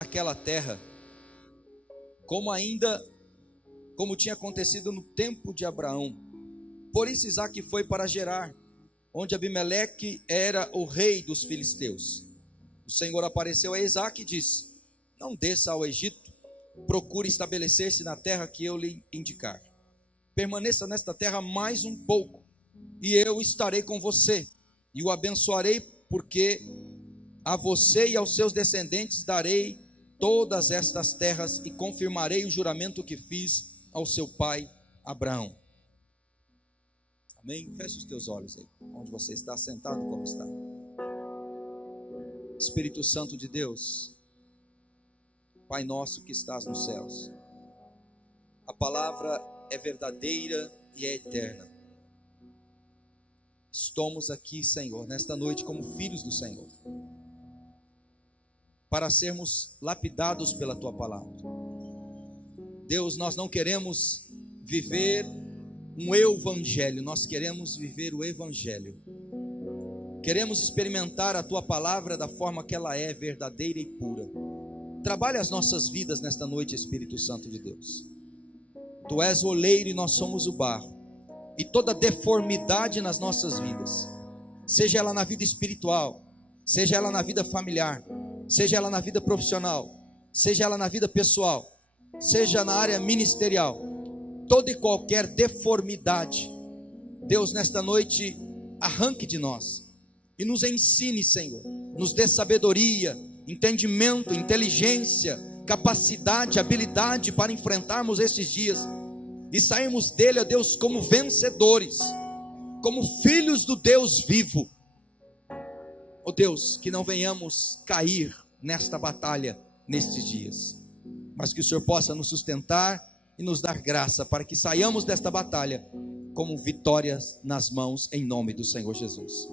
Aquela terra, como tinha acontecido no tempo de Abraão. Por isso Isaque foi para Gerar, onde Abimeleque era o rei dos filisteus. O Senhor apareceu a Isaque e disse: não desça ao Egito, procure estabelecer-se na terra que eu lhe indicar. Permaneça nesta terra mais um pouco, e eu estarei com você, e o abençoarei, porque a você e aos seus descendentes darei todas estas terras, e confirmarei o juramento que fiz ao seu pai Abraão. Amém? Feche os teus olhos aí, onde você está sentado, como está. Espírito Santo de Deus, Pai nosso que estás nos céus, a palavra é verdadeira e é eterna. Estamos aqui, Senhor, nesta noite como filhos do Senhor, para sermos lapidados pela Tua palavra. Deus, nós não queremos viver um evangelho, nós queremos viver o Evangelho. Queremos experimentar a Tua palavra da forma que ela é, verdadeira e pura. Trabalhe as nossas vidas nesta noite, Espírito Santo de Deus. Tu és o oleiro e nós somos o barro. E toda deformidade nas nossas vidas, seja ela na vida espiritual, seja ela na vida familiar, seja ela na vida profissional, seja ela na vida pessoal, seja na área ministerial, toda e qualquer deformidade, Deus, nesta noite, arranque de nós e nos ensine, Senhor, nos dê sabedoria, entendimento, inteligência, capacidade, habilidade para enfrentarmos estes dias e sairmos dele, ó Deus, como vencedores, como filhos do Deus vivo. Ó Deus, que não venhamos cair nesta batalha nestes dias, mas que o Senhor possa nos sustentar e nos dar graça para que saiamos desta batalha como vitórias nas mãos, em nome do Senhor Jesus.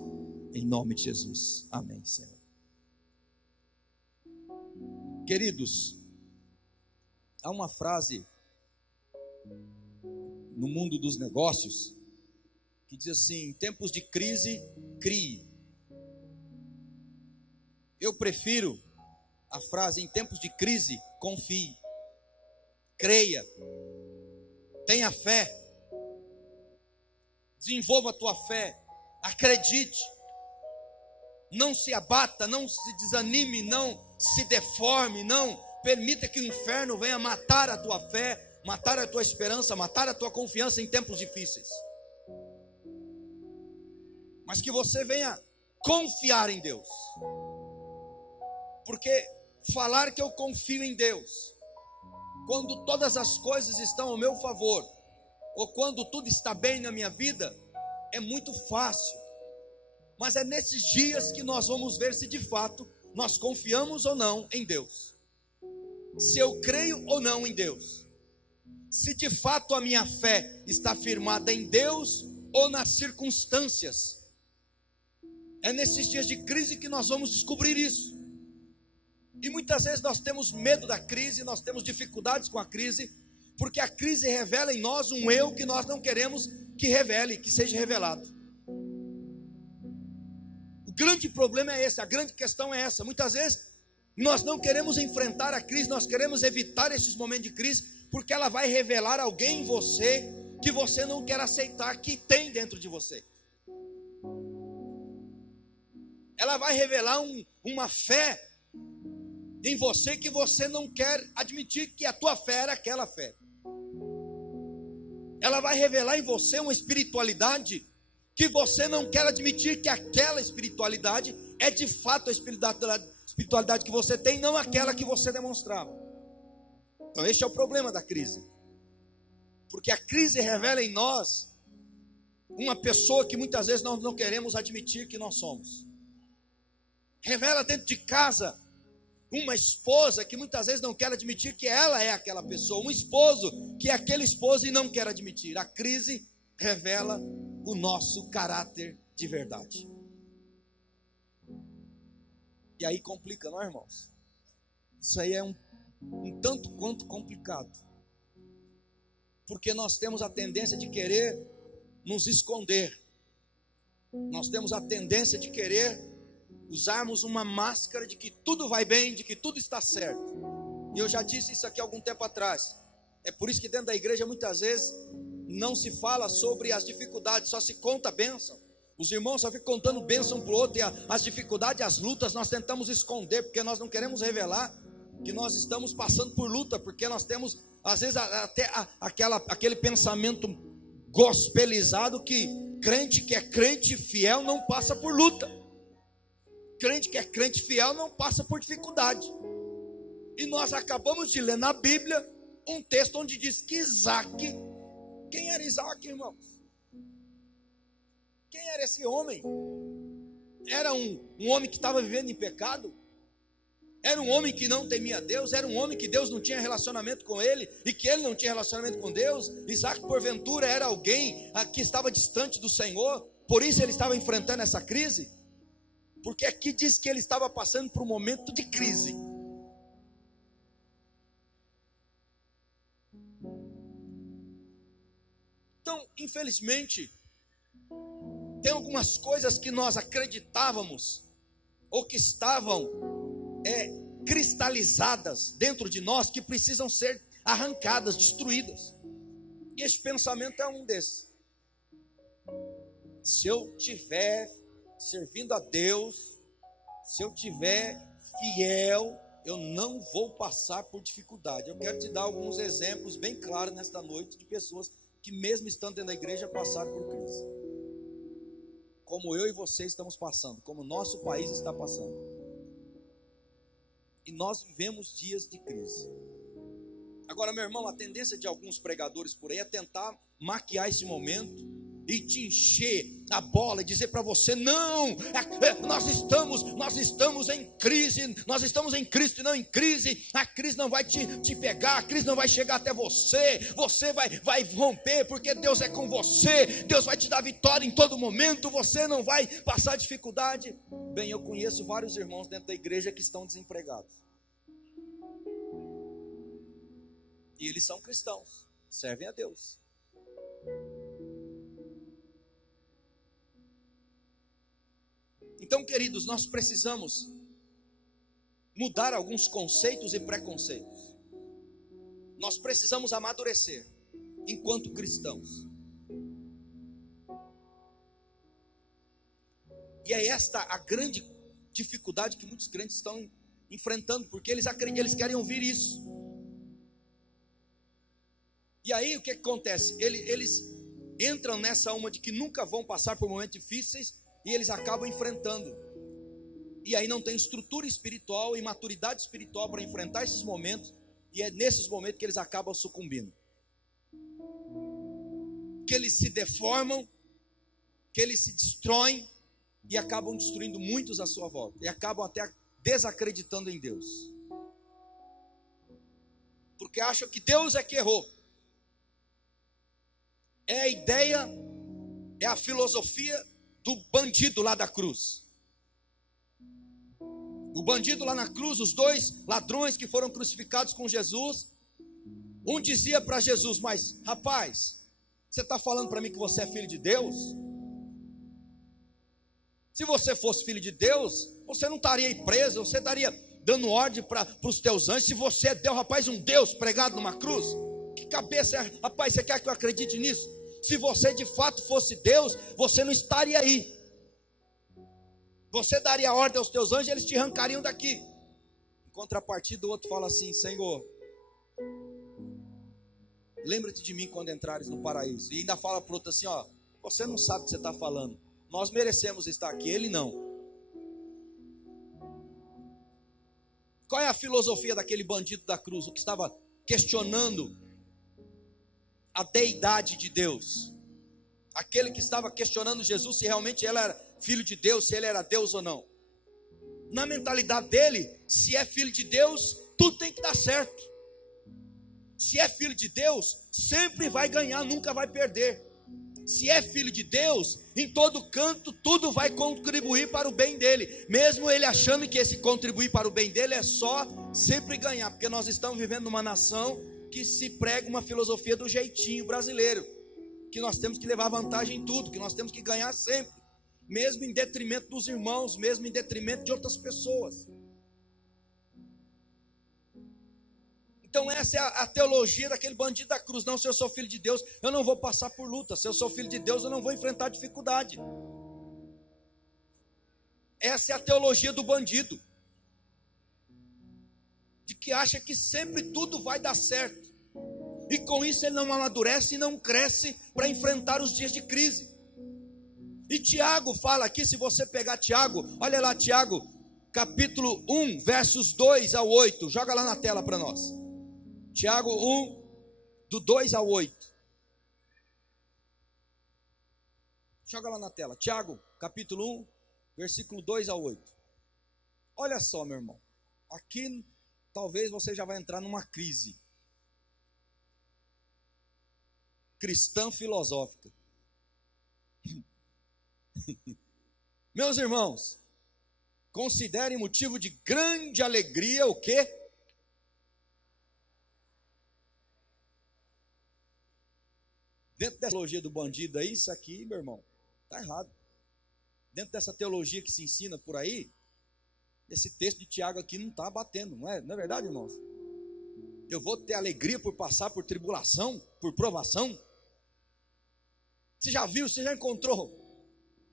Em nome de Jesus. Amém, Senhor. Queridos, há uma frase no mundo dos negócios que diz assim: em tempos de crise, crie. Eu prefiro a frase: em tempos de crise, confie, creia, tenha fé, desenvolva a tua fé, acredite, não se abata, não se desanime, não se deforme, não permita que o inferno venha matar a tua fé, matar a tua esperança, matar a tua confiança em tempos difíceis, mas que você venha confiar em Deus, porque falar que eu confio em Deus, quando todas as coisas estão ao meu favor, ou quando tudo está bem na minha vida, é muito fácil, mas é nesses dias que nós vamos ver se de fato nós confiamos ou não em Deus, se eu creio ou não em Deus, se de fato a minha fé está firmada em Deus ou nas circunstâncias. É nesses dias de crise que nós vamos descobrir isso. E muitas vezes nós temos medo da crise, nós temos dificuldades com a crise, porque a crise revela em nós um eu que nós não queremos que revele, que seja revelado. O grande problema é esse, a grande questão é essa. Muitas vezes nós não queremos enfrentar a crise, nós queremos evitar esses momentos de crise, porque ela vai revelar alguém em você que você não quer aceitar, que tem dentro de você. Ela vai revelar uma fé em você que você não quer admitir que a tua fé era aquela fé. Ela vai revelar em você uma espiritualidade que você não quer admitir que aquela espiritualidade é de fato a espiritualidade que você tem, não aquela que você demonstrava. Então este é o problema da crise, porque a crise revela em nós uma pessoa que muitas vezes nós não queremos admitir que nós somos. Revela dentro de casa uma esposa que muitas vezes não quer admitir que ela é aquela pessoa, um esposo que é aquele esposo e não quer admitir. A crise revela o nosso caráter de verdade. E aí complica, não é, irmãos? Isso aí é um tanto quanto complicado, porque nós temos a tendência de querer nos esconder, nós temos a tendência de querer usarmos uma máscara de que tudo vai bem, de que tudo está certo. E eu já disse isso aqui há algum tempo atrás. É por isso que dentro da igreja muitas vezes não se fala sobre as dificuldades, só se conta a bênção. Os irmãos só ficam contando bênção para o outro, e as dificuldades, as lutas nós tentamos esconder, porque nós não queremos revelar que nós estamos passando por luta, porque nós temos às vezes até aquele pensamento gospelizado que crente que é crente fiel não passa por luta, crente que é crente fiel não passa por dificuldade. E nós acabamos de ler na Bíblia um texto onde diz que Isaac, quem era Isaac, irmãos? Quem era esse homem? Era um homem que estava vivendo em pecado? Era um homem que não temia Deus? Era um homem que Deus não tinha relacionamento com ele e que ele não tinha relacionamento com Deus? Isaac, porventura, era alguém que estava distante do Senhor, por isso ele estava enfrentando essa crise? Porque aqui diz que ele estava passando por um momento de crise. Então, infelizmente, tem algumas coisas que nós acreditávamos ou que estavam cristalizadas dentro de nós, que precisam ser arrancadas, destruídas. E esse pensamento é um desses. Se eu estiver servindo a Deus, se eu estiver fiel, eu não vou passar por dificuldade. Eu quero te dar alguns exemplos bem claros nesta noite de pessoas que mesmo estando dentro da igreja passaram por crise, como eu e você estamos passando, como o nosso país está passando. E nós vivemos dias de crise. Agora, meu irmão, a tendência de alguns pregadores por aí é tentar maquiar esse momento e te encher a bola e dizer para você: não, nós estamos em crise, nós estamos em Cristo e não em crise. A crise não vai te pegar, a crise não vai chegar até você, você vai romper, porque Deus é com você, Deus vai te dar vitória em todo momento, você não vai passar dificuldade. Bem, eu conheço vários irmãos dentro da igreja que estão desempregados, e eles são cristãos, servem a Deus. Então, queridos, nós precisamos mudar alguns conceitos e preconceitos. Nós precisamos amadurecer enquanto cristãos. E é esta a grande dificuldade que muitos crentes estão enfrentando, porque eles querem ouvir isso. E aí o que acontece? Eles entram nessa uma de que nunca vão passar por momentos difíceis, e eles acabam enfrentando. E aí não tem estrutura espiritual e maturidade espiritual para enfrentar esses momentos. E é nesses momentos que eles acabam sucumbindo, que eles se deformam, que eles se destroem e acabam destruindo muitos à sua volta, e acabam até desacreditando em Deus, porque acham que Deus é que errou. É a ideia, é a filosofia do bandido lá da cruz. O bandido lá na cruz, os dois ladrões que foram crucificados com Jesus, um dizia para Jesus: mas rapaz, você está falando para mim que você é filho de Deus? Se você fosse filho de Deus, você não estaria aí preso, você estaria dando ordem para os teus anjos. Se você é Deus, rapaz, um Deus pregado numa cruz, que cabeça é? Rapaz, você quer que eu acredite nisso? Se você de fato fosse Deus, você não estaria aí. Você daria ordem aos teus anjos e eles te arrancariam daqui. Em contrapartida, o outro fala assim: Senhor, lembra-te de mim quando entrares no paraíso. E ainda fala para o outro assim: ó, você não sabe o que você está falando. Nós merecemos estar aqui, ele não. Qual é a filosofia daquele bandido da cruz, o que estava questionando a deidade de Deus? Aquele que estava questionando Jesus se realmente ele era filho de Deus, se ele era Deus ou não. Na mentalidade dele, se é filho de Deus, tudo tem que dar certo. Se é filho de Deus, sempre vai ganhar, nunca vai perder. Se é filho de Deus, em todo canto tudo vai contribuir para o bem dele, mesmo ele achando que esse contribuir para o bem dele é só sempre ganhar, porque nós estamos vivendo numa nação que se prega uma filosofia do jeitinho brasileiro, que nós temos que levar vantagem em tudo, que nós temos que ganhar sempre, mesmo em detrimento dos irmãos, mesmo em detrimento de outras pessoas. Então essa é a teologia daquele bandido da cruz. Não, se eu sou filho de Deus, eu não vou passar por luta. Se eu sou filho de Deus, eu não vou enfrentar dificuldade. Essa é a teologia do bandido, de que acha que sempre tudo vai dar certo, e com isso ele não amadurece e não cresce para enfrentar os dias de crise. E Tiago fala aqui, se você pegar Tiago, olha lá Tiago, capítulo 1, versos 2 ao 8, joga lá na tela para nós. Tiago 1, do 2 ao 8. Joga lá na tela. Tiago, capítulo 1, versículo 2 ao 8. Olha só, meu irmão. Aqui, talvez você já vai entrar numa crise cristã filosófica. Meus irmãos, considerem motivo de grande alegria o quê? Dentro dessa teologia do bandido aí, isso aqui, meu irmão, está errado. Dentro dessa teologia que se ensina por aí, esse texto de Tiago aqui não está batendo, não é verdade, irmãos? Eu vou ter alegria por passar por tribulação, por provação? Você já viu, você já encontrou?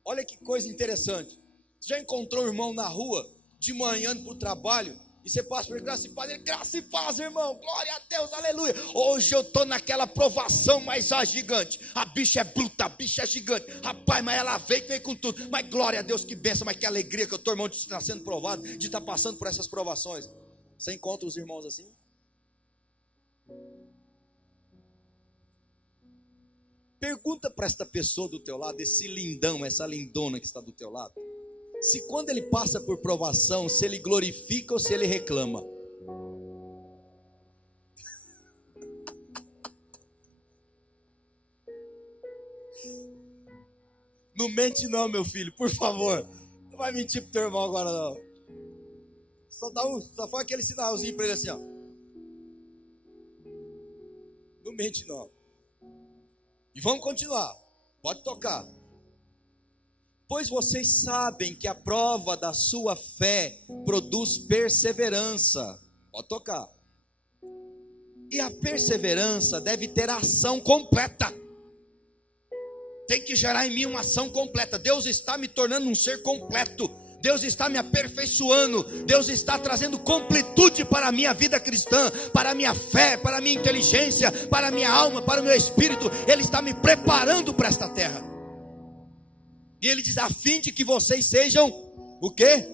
Olha que coisa interessante. Você já encontrou um irmão na rua, de manhã indo para o trabalho, e você passa por graça e paz, ele, graça e paz, irmão, glória a Deus, aleluia. Hoje eu estou naquela provação, mas a gigante, a bicha é bruta, a bicha é gigante, rapaz, mas ela veio com tudo, mas glória a Deus, que bênção, mas que alegria que eu estou, irmão, de estar sendo provado, de estar passando por essas provações. Você encontra os irmãos assim? Pergunta para esta pessoa do teu lado, esse lindão, essa lindona que está do teu lado, se quando ele passa por provação, se ele glorifica ou se ele reclama. Não mente não, meu filho, por favor. Não vai mentir pro teu irmão agora não. Só faz aquele sinalzinho para ele assim, ó. Não mente não. E vamos continuar. Pode tocar. Pois vocês sabem que a prova da sua fé produz perseverança. Pode tocar. E a perseverança deve ter ação completa. Tem que gerar em mim uma ação completa. Deus está me tornando um ser completo. Deus está me aperfeiçoando. Deus está trazendo completude para a minha vida cristã, para a minha fé, para a minha inteligência, para a minha alma, para o meu espírito. Ele está me preparando para esta terra. E ele diz, a fim de que vocês sejam, o quê?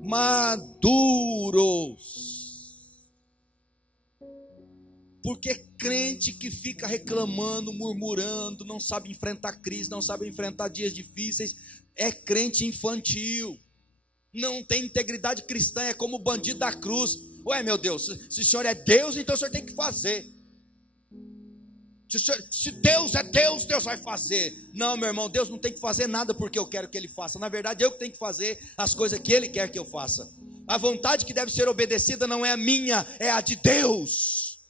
Maduros. Porque crente que fica reclamando, murmurando, não sabe enfrentar crise, não sabe enfrentar dias difíceis, é crente infantil. Não tem integridade cristã, é como o bandido da cruz. Ué, meu Deus, se o senhor é Deus, então o senhor tem que fazer. Se Deus é Deus, Deus vai fazer. Não, meu irmão, Deus não tem que fazer nada porque eu quero que Ele faça. Na verdade, eu que tenho que fazer as coisas que Ele quer que eu faça. A vontade que deve ser obedecida não é a minha, é a de Deus.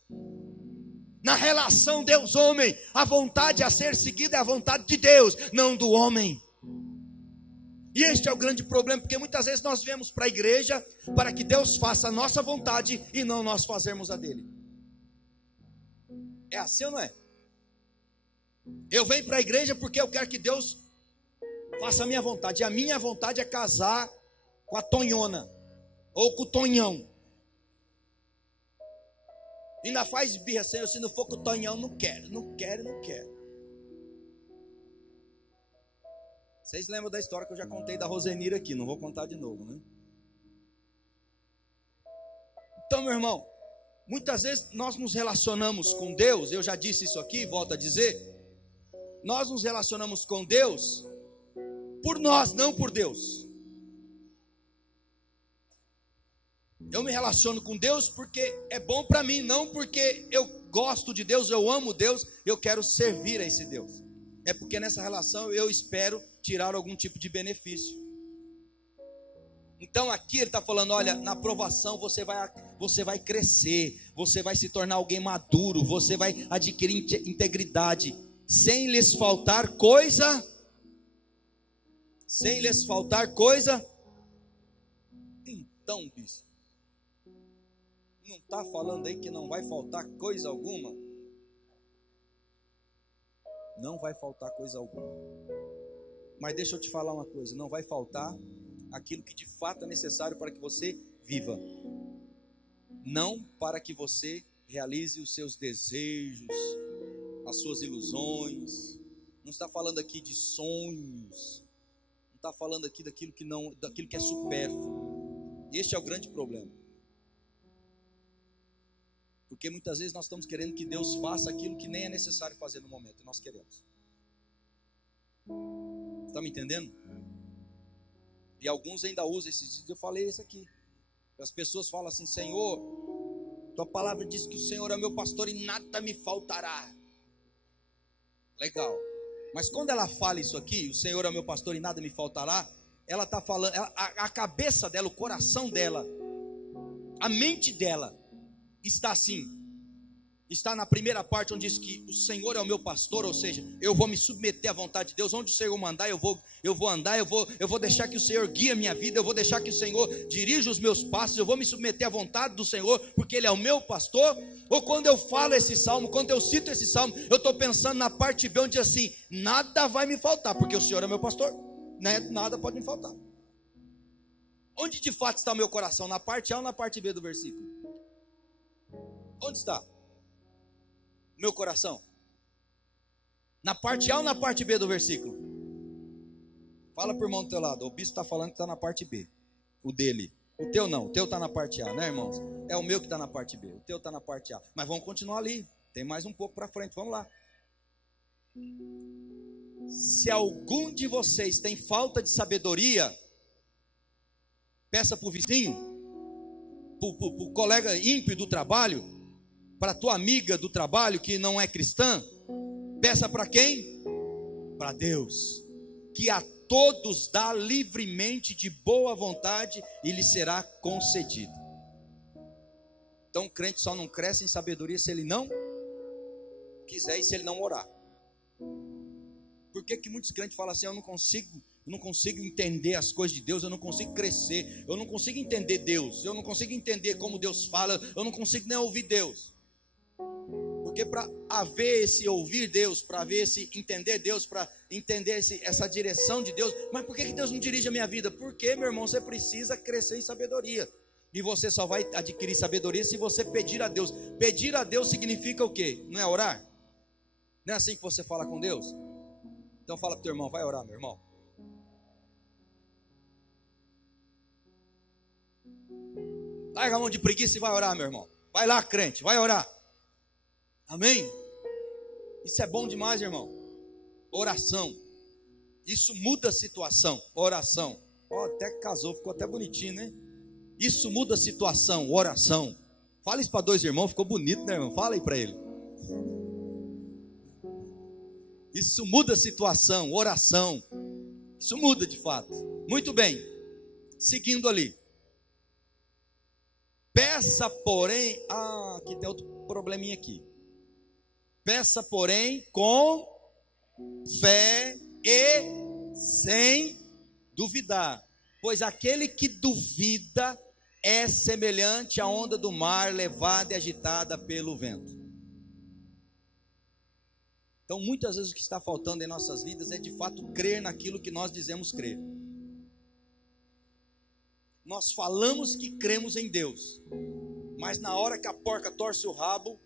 Na relação Deus-homem, a vontade a ser seguida é a vontade de Deus, não do homem. E este é o grande problema, porque muitas vezes nós viemos para a igreja para que Deus faça a nossa vontade e não nós fazermos a dele. É assim ou não é? Eu venho para a igreja porque eu quero que Deus faça a minha vontade. E a minha vontade é casar com a Tonhona ou com o Tonhão. Ainda faz birra, Senhor, se não for com o Tonhão, não quero. Vocês lembram da história que eu já contei da Rosenira aqui, não vou contar de novo, né? Então, meu irmão, muitas vezes nós nos relacionamos com Deus, eu já disse isso aqui, volto a dizer, nós nos relacionamos com Deus por nós, não por Deus. Eu me relaciono com Deus porque é bom para mim, não porque eu gosto de Deus, eu amo Deus, eu quero servir a esse Deus. é porque nessa relação eu espero tirar algum tipo de benefício. Então aqui ele está falando, olha, na provação você vai crescer, você vai se tornar alguém maduro, você vai adquirir integridade, sem lhes faltar coisa, então, bispo, não está falando aí que não vai faltar coisa alguma? Não vai faltar coisa alguma, mas deixa eu te falar uma coisa, não vai faltar aquilo que de fato é necessário para que você viva, não para que você realize os seus desejos, as suas ilusões. Não está falando aqui de sonhos, não está falando aqui daquilo que é supérfluo. Este é o grande problema, porque muitas vezes nós estamos querendo que Deus faça aquilo que nem é necessário fazer no momento, e nós queremos. Está me entendendo? E alguns ainda usam esses dias, eu falei isso aqui. As pessoas falam assim, Senhor, tua palavra diz que o Senhor é meu pastor e nada me faltará. Legal. Mas quando ela fala isso aqui, o Senhor é meu pastor e nada me faltará, ela está falando, a cabeça dela, o coração dela, a mente dela está assim. Está na primeira parte onde diz que o Senhor é o meu pastor, ou seja, eu vou me submeter à vontade de Deus, onde o Senhor mandar eu vou andar, eu vou deixar que o Senhor guie a minha vida, eu vou deixar que o Senhor dirija os meus passos, eu vou me submeter à vontade do Senhor, porque Ele é o meu pastor. Ou quando eu falo esse salmo, quando eu cito esse salmo, eu estou pensando na parte B, onde diz assim, nada vai me faltar, porque o Senhor é meu pastor, né? Nada pode me faltar. Onde de fato está o meu coração, na parte A ou na parte B do versículo? Onde está meu coração? Na parte A ou na parte B do versículo? Fala para o irmão do teu lado. O bispo está falando que está na parte B, o dele. O teu não, o teu está na parte A, né, irmãos? É o meu que está na parte B, o teu está na parte A. Mas vamos continuar ali, tem mais um pouco para frente, vamos lá. Se algum de vocês tem falta de sabedoria, peça para o vizinho, para o colega ímpio do trabalho, para a tua amiga do trabalho que não é cristã. Peça para quem? Para Deus, que a todos dá livremente de boa vontade e lhe será concedido. Então o crente só não cresce em sabedoria se ele não quiser e se ele não orar. Por que muitos crentes falam assim, eu não consigo entender as coisas de Deus, eu não consigo crescer, eu não consigo entender Deus, eu não consigo entender como Deus fala, eu não consigo nem ouvir Deus? Porque para haver esse ouvir Deus, para haver esse entender Deus, para entender essa direção de Deus, mas por que Deus não dirige a minha vida? Porque, meu irmão, você precisa crescer em sabedoria, e você só vai adquirir sabedoria se você pedir a Deus. Pedir a Deus significa o quê? Não é orar? Não é assim que você fala com Deus? Então fala para o teu irmão, vai orar, meu irmão. Larga a mão de preguiça e vai orar, meu irmão. Vai lá, crente, vai orar. Amém? Isso é bom demais, irmão. Oração. Isso muda a situação. Oração. Até casou, ficou até bonitinho, né? Isso muda a situação. Oração. Fala isso para dois irmãos, ficou bonito, né, irmão? Fala aí para ele. Isso muda a situação. Oração. Isso muda de fato. Muito bem. Seguindo ali. Peça, porém. Aqui tem outro probleminha aqui. Peça, porém, com fé e sem duvidar, pois aquele que duvida é semelhante à onda do mar, levada e agitada pelo vento. Então, muitas vezes o que está faltando em nossas vidas é de fato crer naquilo que nós dizemos crer. Nós falamos que cremos em Deus, mas na hora que a porca torce o rabo,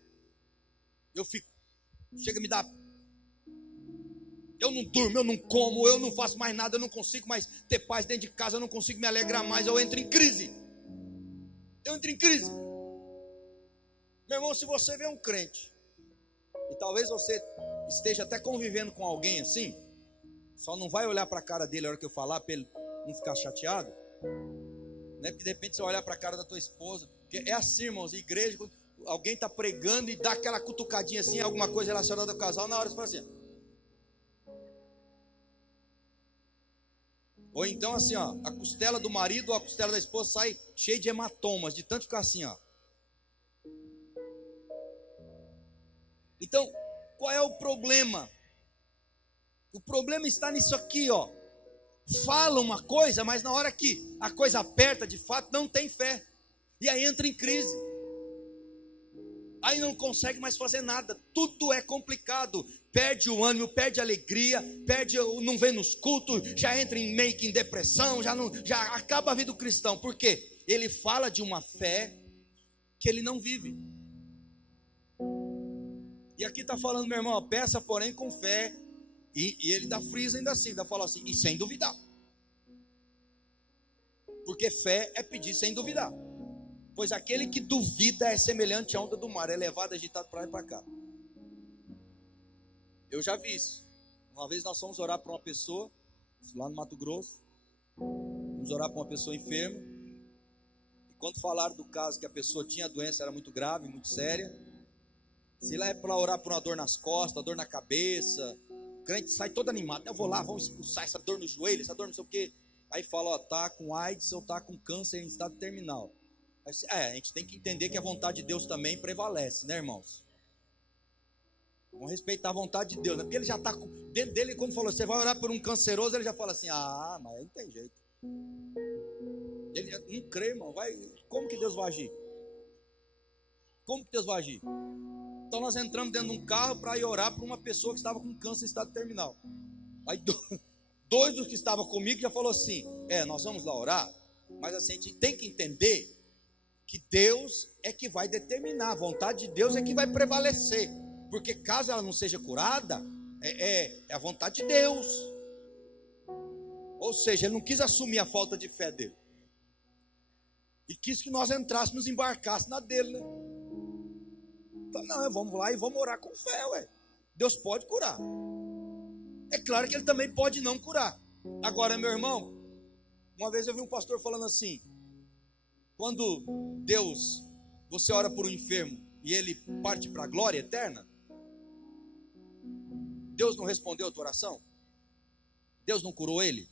chega a me dar, eu não durmo, eu não como, eu não faço mais nada, eu não consigo mais ter paz dentro de casa, eu não consigo me alegrar mais, eu entro em crise. Meu irmão, se você vê um crente, e talvez você esteja até convivendo com alguém assim, só não vai olhar para a cara dele na hora que eu falar, para ele não ficar chateado, né? Porque de repente você vai olhar para a cara da tua esposa, porque é assim, irmãos, igreja, alguém está pregando e dá aquela cutucadinha assim, alguma coisa relacionada ao casal, na hora você fala assim, Ou então assim, ó, a costela do marido ou a costela da esposa sai cheia de hematomas, de tanto ficar assim, ó. Então, qual é o problema? O problema está nisso aqui, ó. Fala uma coisa, mas na hora que a coisa aperta, de fato, não tem fé. E aí entra em crise. Aí não consegue mais fazer nada. Tudo é complicado. Perde o ânimo, perde a alegria, não vem nos cultos, já entra meio que em depressão, já acaba a vida do cristão. Por quê? Ele fala de uma fé que ele não vive. E aqui está falando, meu irmão, peça porém com fé. E ele dá frisa ainda assim, ainda fala assim, e sem duvidar. Porque fé é pedir sem duvidar. Pois aquele que duvida é semelhante à onda do mar, é levado, agitado para lá e para cá. Eu já vi isso. Uma vez nós fomos orar para uma pessoa, lá no Mato Grosso. Fomos orar para uma pessoa enferma. E quando falaram do caso que a pessoa tinha a doença, era muito grave, muito séria. Se lá é para orar por uma dor nas costas, dor na cabeça, o crente sai todo animado. Eu vou lá, vamos expulsar essa dor no joelho, essa dor não sei o quê. Aí fala, ó, tá com AIDS ou tá com câncer em estado terminal. Aí, a gente tem que entender que a vontade de Deus também prevalece, né, irmãos? Vamos respeitar a vontade de Deus, né? Porque ele já está dentro dele, quando falou, você vai orar por um canceroso, ele já fala assim, mas aí não tem jeito. Ele não crê, irmão. Como que Deus vai agir? Como que Deus vai agir? Então nós entramos dentro de um carro para ir orar por uma pessoa que estava com câncer em estado terminal. Aí dois dos que estavam comigo já falou assim, nós vamos lá orar, mas assim, a gente tem que entender que Deus é que vai determinar, a vontade de Deus é que vai prevalecer, porque caso ela não seja curada, é a vontade de Deus. Ou seja, ele não quis assumir a falta de fé dele, e quis que nós entrássemos, embarcássemos na dele, né? Então, não, vamos lá e vamos orar com fé, ué. Deus pode curar. É claro que ele também pode não curar. Agora, meu irmão, uma vez eu vi um pastor falando assim, quando Deus, você ora por um enfermo e ele parte para a glória eterna, Deus não respondeu a tua oração? Deus não curou ele?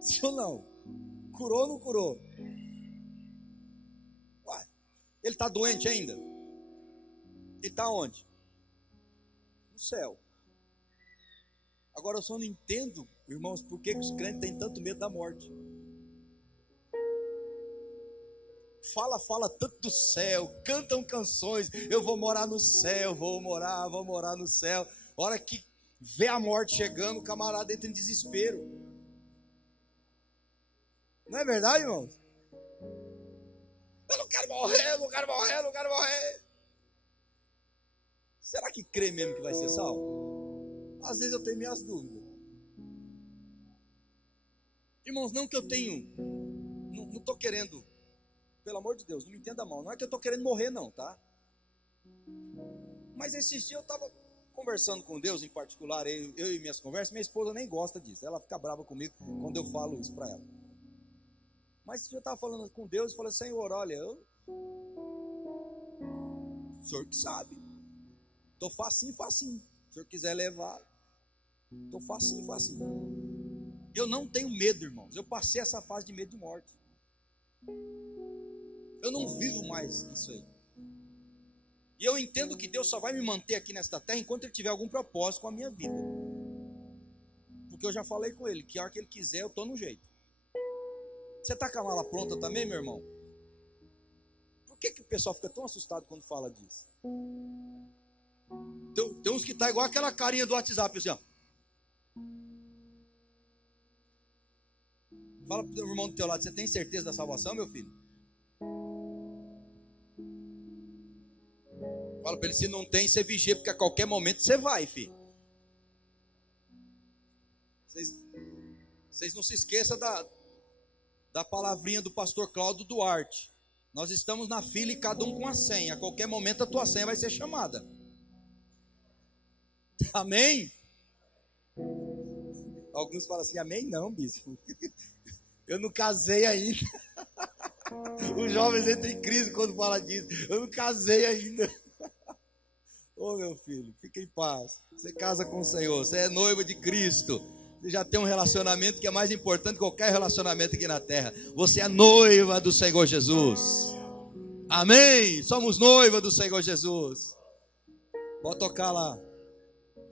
Sim ou não? Curou ou não curou? Uai, ele está doente ainda? Ele está onde? No céu. Agora eu só não entendo, irmãos, por que os crentes têm tanto medo da morte. Fala tanto do céu, cantam canções, eu vou morar no céu, vou morar no céu. A hora que vê a morte chegando, o camarada entra em desespero. Não é verdade, irmãos? Eu não quero morrer, eu não quero morrer, eu não quero morrer. Será que crê mesmo que vai ser salvo? Às vezes eu tenho minhas dúvidas. Irmãos, não que eu tenho, não estou querendo, pelo amor de Deus, não me entenda mal, não é que eu estou querendo morrer não, tá? Mas esses dias eu estava conversando com Deus em particular, eu e minhas conversas, minha esposa nem gosta disso, ela fica brava comigo quando eu falo isso para ela. Mas esse dia eu estava falando com Deus e falei, Senhor, olha, o Senhor que sabe, estou facinho, se o Senhor quiser levar, estou facinho. Eu não tenho medo, irmãos, eu passei essa fase de medo de morte. Eu não vivo mais isso aí. E eu entendo que Deus só vai me manter aqui nesta terra enquanto Ele tiver algum propósito com a minha vida. Porque eu já falei com Ele, que a hora que Ele quiser eu estou no jeito. Você está com a mala pronta também, meu irmão? Por que o pessoal fica tão assustado quando fala disso? Tem uns que tá igual aquela carinha do WhatsApp, assim, ó. Fala pro teu irmão do teu lado, você tem certeza da salvação, meu filho? Fala para ele, se não tem, você vigia, porque a qualquer momento você vai, filho. Vocês não se esqueçam da palavrinha do pastor Cláudio Duarte. Nós estamos na fila e cada um com a senha. A qualquer momento a tua senha vai ser chamada. Amém? Alguns falam assim, amém não, bispo. Eu não casei ainda. Os jovens entram em crise quando falam disso. Eu não casei ainda. Ô meu filho, fica em paz. Você casa com o Senhor, você é noiva de Cristo. Você já tem um relacionamento que é mais importante que qualquer relacionamento aqui na terra. Você é noiva do Senhor Jesus. Amém? Somos noiva do Senhor Jesus. Pode tocar lá.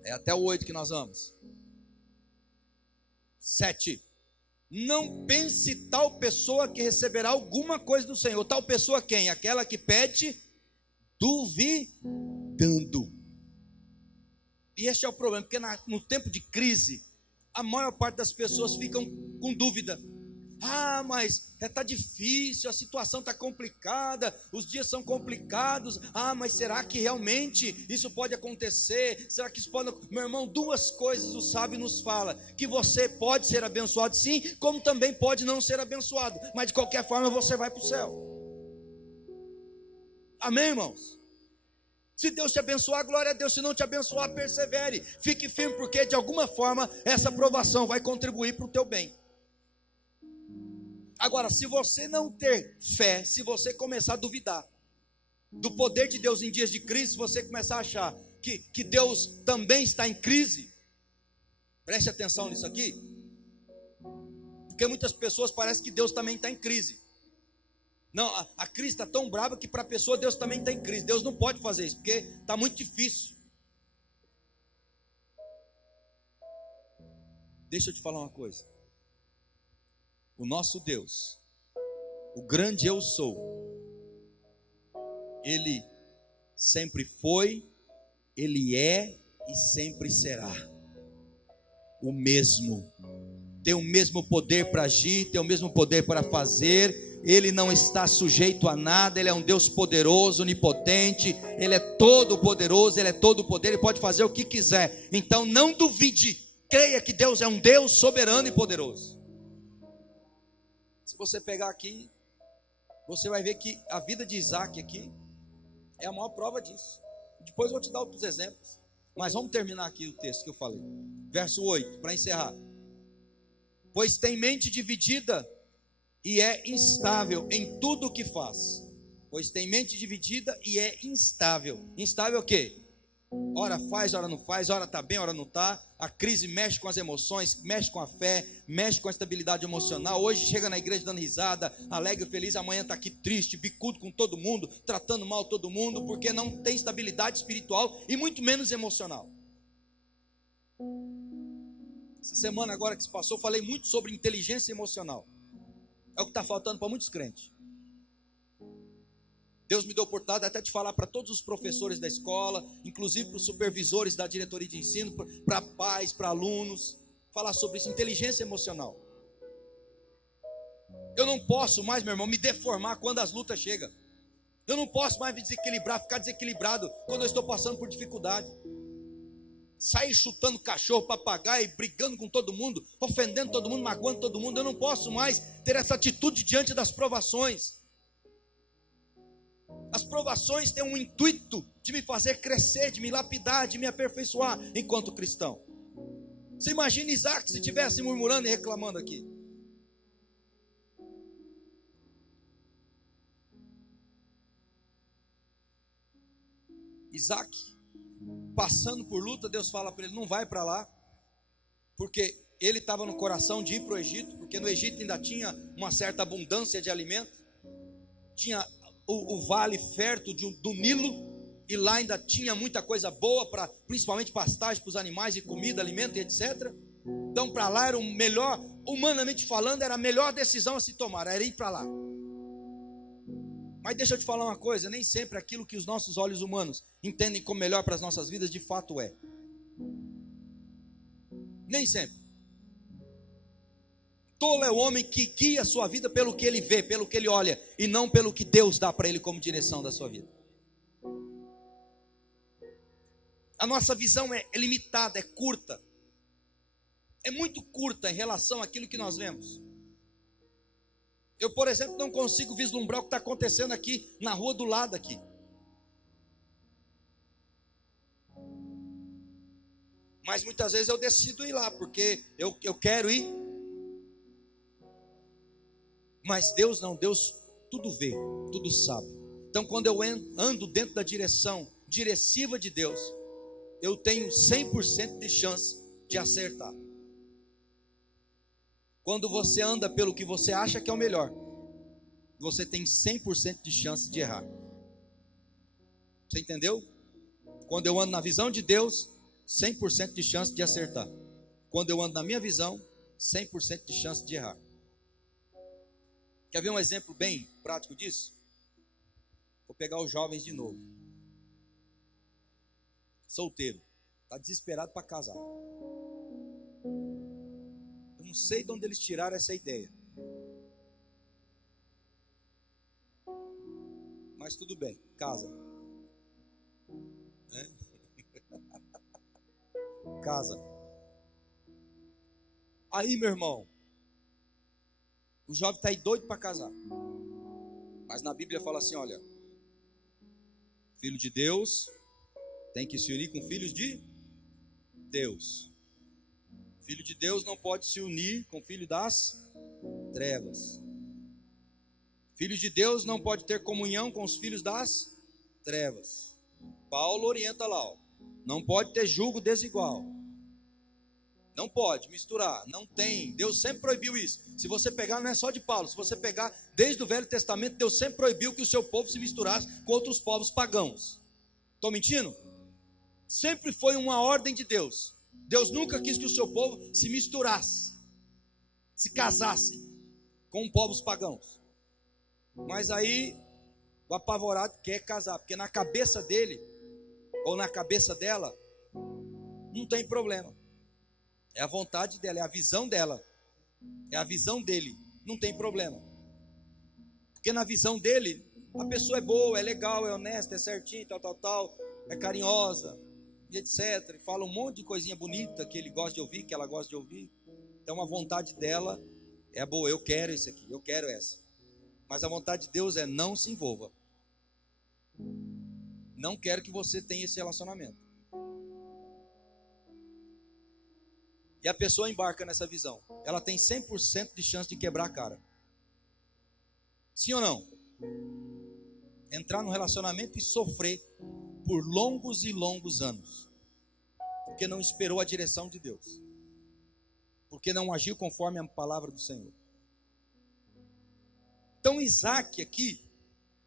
É até o 8 que nós vamos. 7. Não pense tal pessoa que receberá alguma coisa do Senhor. Tal pessoa quem? Aquela que pede duvidando. E esse é o problema, porque no tempo de crise, a maior parte das pessoas ficam com dúvida. Ah, mas está difícil, a situação está complicada, os dias são complicados. Ah, mas será que realmente isso pode acontecer? Será que isso pode... Meu irmão, duas coisas o sábio nos fala: que você pode ser abençoado sim, como também pode não ser abençoado, mas de qualquer forma você vai para o céu. Amém, irmãos? Se Deus te abençoar, glória a Deus. Se não te abençoar, persevere, fique firme, porque de alguma forma essa aprovação vai contribuir para o teu bem. Agora, se você não ter fé, se você começar a duvidar do poder de Deus em dias de crise, se você começar a achar que Deus também está em crise, preste atenção nisso aqui, porque muitas pessoas parecem que Deus também está em crise. Não, a crise está tão brava que para a pessoa Deus também está em crise. Deus não pode fazer isso, porque está muito difícil. Deixa eu te falar uma coisa. O nosso Deus, o grande eu sou, Ele sempre foi, Ele é e sempre será o mesmo. Tem o mesmo poder para agir, tem o mesmo poder para fazer. Ele não está sujeito a nada. Ele é um Deus poderoso, onipotente. Ele é todo poderoso, Ele é todo poder. Ele pode fazer o que quiser. Então não duvide, creia que Deus é um Deus soberano e poderoso. Se você pegar aqui, você vai ver que a vida de Isaac aqui é a maior prova disso. Depois eu vou te dar outros exemplos, mas vamos terminar aqui o texto que eu falei. Verso 8, para encerrar. Pois tem mente dividida e é instável em tudo o que faz. Pois tem mente dividida e é instável. Instável o quê? Ora faz, ora não faz, ora está bem, ora não está. A crise mexe com as emoções, mexe com a fé, mexe com a estabilidade emocional. Hoje chega na igreja dando risada, alegre, feliz, amanhã está aqui triste, bicudo com todo mundo, tratando mal todo mundo, porque não tem estabilidade espiritual e muito menos emocional. Essa semana agora que se passou, falei muito sobre inteligência emocional. É o que está faltando para muitos crentes. Deus me deu a oportunidade até de falar para todos os professores da escola, inclusive para os supervisores da diretoria de ensino, para pais, para alunos, falar sobre isso, inteligência emocional. Eu não posso mais, meu irmão, me deformar quando as lutas chegam. Eu não posso mais me desequilibrar, ficar desequilibrado quando eu estou passando por dificuldade. Sair chutando cachorro, papagaio, brigando com todo mundo, ofendendo todo mundo, magoando todo mundo. Eu não posso mais ter essa atitude diante das provações. As provações têm um intuito de me fazer crescer, de me lapidar, de me aperfeiçoar enquanto cristão. Você imagina Isaac se estivesse murmurando e reclamando aqui. Isaac, passando por luta, Deus fala para ele: não vai para lá, porque ele estava no coração de ir para o Egito, porque no Egito ainda tinha uma certa abundância de alimento, tinha o vale fértil do Nilo, e lá ainda tinha muita coisa boa, principalmente pastagem para os animais, e comida, alimento e etc. Então para lá era o melhor, humanamente falando, era a melhor decisão a se tomar, era ir para lá. Mas deixa eu te falar uma coisa, nem sempre aquilo que os nossos olhos humanos entendem como melhor para as nossas vidas, de fato é. Nem sempre. Tolo é o homem que guia a sua vida pelo que ele vê, pelo que ele olha, e não pelo que Deus dá para ele como direção da sua vida. A nossa visão é limitada, é curta. É muito curta em relação àquilo que nós vemos. Eu, por exemplo, não consigo vislumbrar o que está acontecendo aqui na rua do lado aqui. Mas muitas vezes eu decido ir lá, porque eu quero ir. Mas Deus não, Deus tudo vê, tudo sabe. Então quando eu ando dentro da direção directiva de Deus, eu tenho 100% de chance de acertar. Quando você anda pelo que você acha que é o melhor, você tem 100% de chance de errar. Você entendeu? Quando eu ando na visão de Deus, 100% de chance de acertar. Quando eu ando na minha visão, 100% de chance de errar. Quer ver um exemplo bem prático disso? Vou pegar os jovens de novo. Solteiro, está desesperado para casar. Eu não sei de onde eles tiraram essa ideia. Mas tudo bem, casa. Casa. Aí, meu irmão, o jovem está aí doido para casar. Mas na Bíblia fala assim, olha, filho de Deus tem que se unir com filhos de Deus. Filho de Deus não pode se unir com filho das trevas. Filho de Deus não pode ter comunhão com os filhos das trevas. Paulo orienta lá, ó, não pode ter julgo desigual. Não pode misturar, não tem. Deus sempre proibiu isso. Se você pegar, não é só de Paulo, se você pegar desde o Velho Testamento, Deus sempre proibiu que o seu povo se misturasse com outros povos pagãos. Estou mentindo? Sempre foi uma ordem de Deus. Deus nunca quis que o seu povo se misturasse, se casasse com povos pagãos. Mas aí o apavorado quer casar, porque na cabeça dele, ou na cabeça dela, não tem problema. É a vontade dela, é a visão dela, é a visão dele, não tem problema. Porque na visão dele, a pessoa é boa, é legal, é honesta, é certinho, tal, é carinhosa, e etc. Fala um monte de coisinha bonita que ele gosta de ouvir, que ela gosta de ouvir. Então a vontade dela é boa, eu quero isso aqui, eu quero essa. Mas a vontade de Deus é não se envolva. Não quero que você tenha esse relacionamento. E a pessoa embarca nessa visão. Ela tem 100% de chance de quebrar a cara. Sim ou não? Entrar num relacionamento e sofrer por longos e longos anos. Porque não esperou a direção de Deus. Porque não agiu conforme a palavra do Senhor. Então Isaac aqui,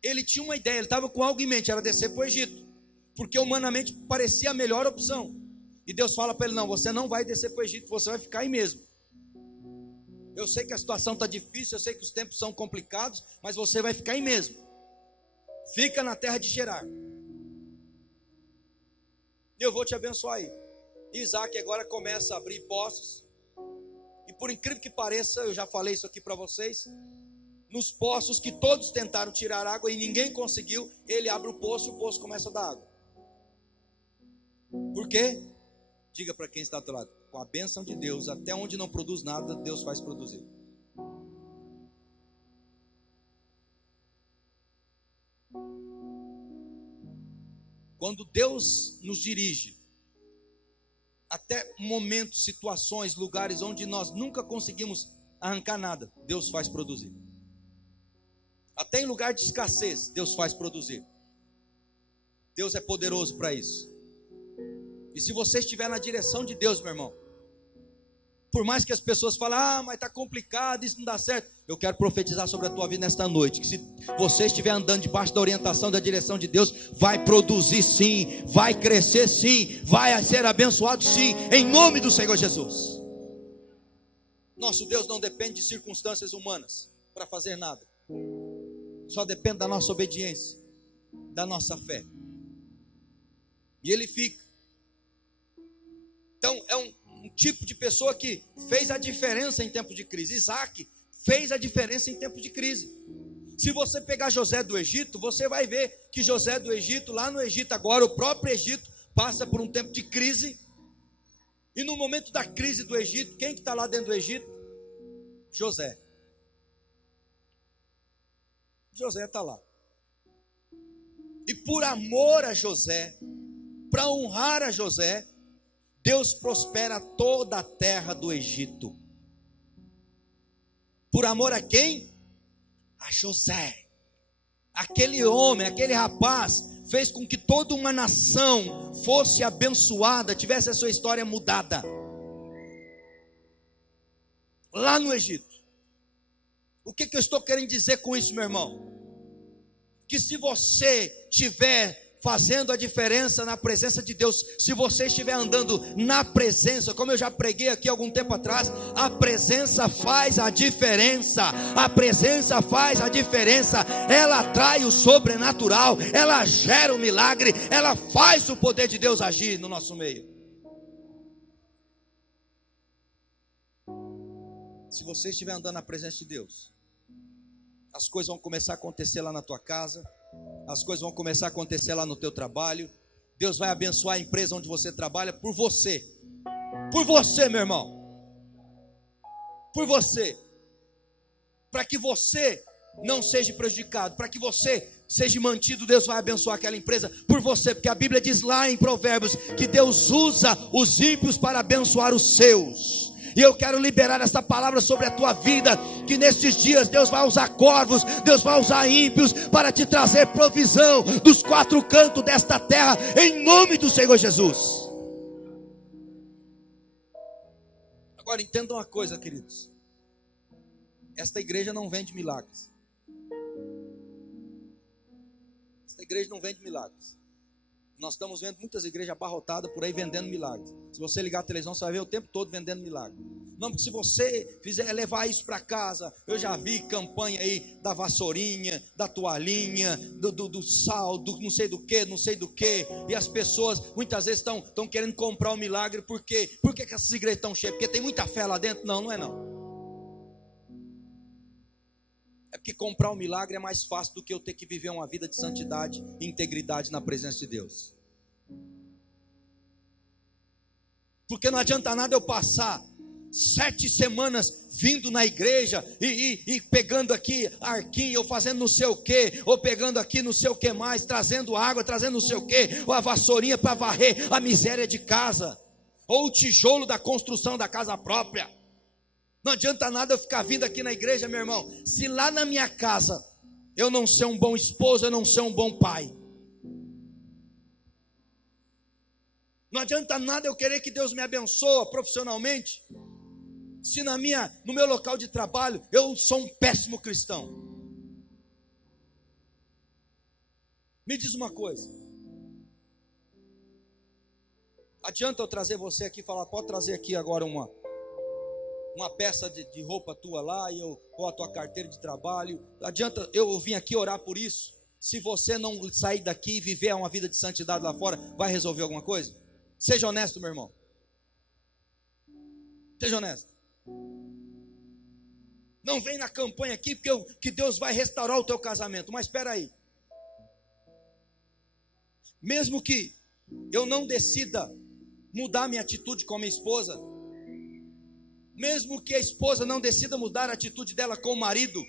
ele tinha uma ideia, ele estava com algo em mente, era descer para o Egito. Porque humanamente parecia a melhor opção. E Deus fala para ele, não, você não vai descer para o Egito, você vai ficar aí mesmo. Eu sei que a situação está difícil, eu sei que os tempos são complicados, mas você vai ficar aí mesmo. Fica na terra de Gerar. E eu vou te abençoar aí. Isaac agora começa a abrir poços. E por incrível que pareça, eu já falei isso aqui para vocês, nos poços que todos tentaram tirar água e ninguém conseguiu, ele abre o poço e o poço começa a dar água. Por quê? Diga para quem está do lado, com a bênção de Deus, até onde não produz nada, Deus faz produzir. Quando Deus nos dirige, até momentos, situações, lugares onde nós nunca conseguimos arrancar nada, Deus faz produzir. Até em lugar de escassez, Deus faz produzir. Deus é poderoso para isso. E se você estiver na direção de Deus, meu irmão, por mais que as pessoas falem, mas está complicado, isso não dá certo, eu quero profetizar sobre a tua vida nesta noite, que se você estiver andando debaixo da orientação, da direção de Deus, vai produzir sim, vai crescer sim, vai ser abençoado sim, em nome do Senhor Jesus. Nosso Deus não depende de circunstâncias humanas para fazer nada, só depende da nossa obediência, da nossa fé. E ele fica. Então é um tipo de pessoa que fez a diferença em tempos de crise. Isaac fez a diferença em tempos de crise. Se você pegar José do Egito, você vai ver que José do Egito, lá no Egito agora, o próprio Egito passa por um tempo de crise. E no momento da crise do Egito, quem que está lá dentro do Egito? José. José está lá. E por amor a José, para honrar a José, Deus prospera toda a terra do Egito. Por amor a quem? A José. Aquele homem, aquele rapaz, fez com que toda uma nação fosse abençoada, tivesse a sua história mudada. lá no Egito. O que eu estou querendo dizer com isso, meu irmão? Que se você estiver fazendo a diferença na presença de Deus, se você estiver andando na presença, como eu já preguei aqui algum tempo atrás, a presença faz a diferença, a presença faz a diferença, ela atrai o sobrenatural, ela gera o milagre, ela faz o poder de Deus agir no nosso meio. Se você estiver andando na presença de Deus, as coisas vão começar a acontecer lá na tua casa, as coisas vão começar a acontecer lá no teu trabalho. Deus vai abençoar a empresa onde você trabalha por você, meu irmão, por você, para que você não seja prejudicado, para que você seja mantido. Deus vai abençoar aquela empresa por você, porque a Bíblia diz lá em Provérbios que Deus usa os ímpios para abençoar os seus. E eu quero liberar essa palavra sobre a tua vida, que nesses dias Deus vai usar corvos, Deus vai usar ímpios para te trazer provisão dos quatro cantos desta terra, em nome do Senhor Jesus. Agora entenda uma coisa, queridos, esta igreja não vende milagres. Esta igreja não vende milagres. Nós estamos vendo muitas igrejas abarrotadas por aí vendendo milagres. Se você ligar a televisão, você vai ver o tempo todo vendendo milagres. Não, porque se você fizer levar isso para casa, eu já vi campanha aí da vassourinha, da toalhinha, do sal, do não sei do que, e as pessoas muitas vezes estão querendo comprar um milagre. Por quê? Por que essas igrejas estão cheias? Porque tem muita fé lá dentro? Não, não é não. É porque comprar um milagre é mais fácil do que eu ter que viver uma vida de santidade e integridade na presença de Deus. Porque não adianta nada eu passar 7 semanas vindo na igreja e pegando aqui arquinho, ou fazendo não sei o que, ou pegando aqui não sei o que mais, trazendo água, trazendo não sei o que, ou a vassourinha para varrer a miséria de casa, ou o tijolo da construção da casa própria. Não adianta nada eu ficar vindo aqui na igreja, meu irmão, se lá na minha casa eu não ser um bom esposo, eu não ser um bom pai. Não adianta nada eu querer que Deus me abençoe profissionalmente, se no meu local de trabalho eu sou um péssimo cristão. Me diz uma coisa, adianta eu trazer você aqui e falar, pode trazer aqui agora uma peça de roupa tua lá, ou a tua carteira de trabalho, adianta eu vim aqui orar por isso? Se você não sair daqui e viver uma vida de santidade lá fora, vai resolver alguma coisa? Seja honesto, meu irmão. Seja honesto. Não vem na campanha aqui que Deus vai restaurar o teu casamento. Mas espera aí. Mesmo que eu não decida mudar minha atitude com a minha esposa, mesmo que a esposa não decida mudar a atitude dela com o marido,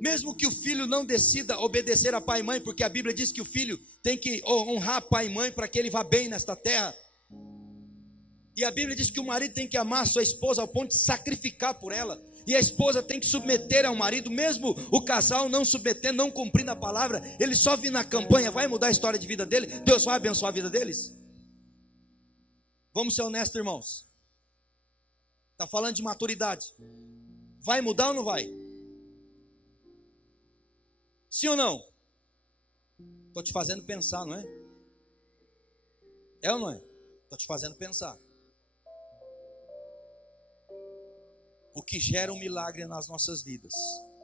mesmo que o filho não decida obedecer a pai e mãe, porque a Bíblia diz que o filho tem que honrar pai e mãe para que ele vá bem nesta terra. E a Bíblia diz que o marido tem que amar a sua esposa ao ponto de sacrificar por ela. E a esposa tem que submeter ao marido, mesmo o casal não submetendo, não cumprindo a palavra, ele só vir na campanha, vai mudar a história de vida dele? Deus vai abençoar a vida deles? Vamos ser honestos, irmãos. Está falando de maturidade. Vai mudar ou não vai? Sim ou não? Estou te fazendo pensar, não é? É ou não é? Estou te fazendo pensar. O que gera um milagre nas nossas vidas,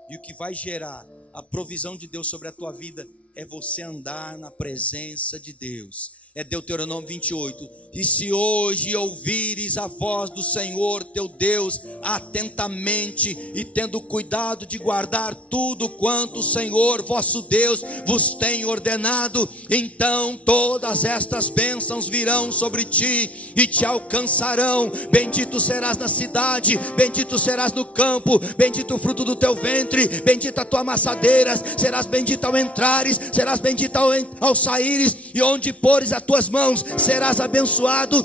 e o que vai gerar a provisão de Deus sobre a tua vida, é você andar na presença de Deus. É Deuteronômio 28. E se hoje ouvires a voz do Senhor teu Deus atentamente, e tendo cuidado de guardar tudo quanto o Senhor vosso Deus vos tem ordenado, então todas estas bênçãos virão sobre ti e te alcançarão. Bendito serás na cidade, bendito serás no campo, bendito o fruto do teu ventre, bendita a tua amassadeiras, serás bendito ao entrares, serás bendito ao saíres, e onde pores as tuas mãos serás abençoado.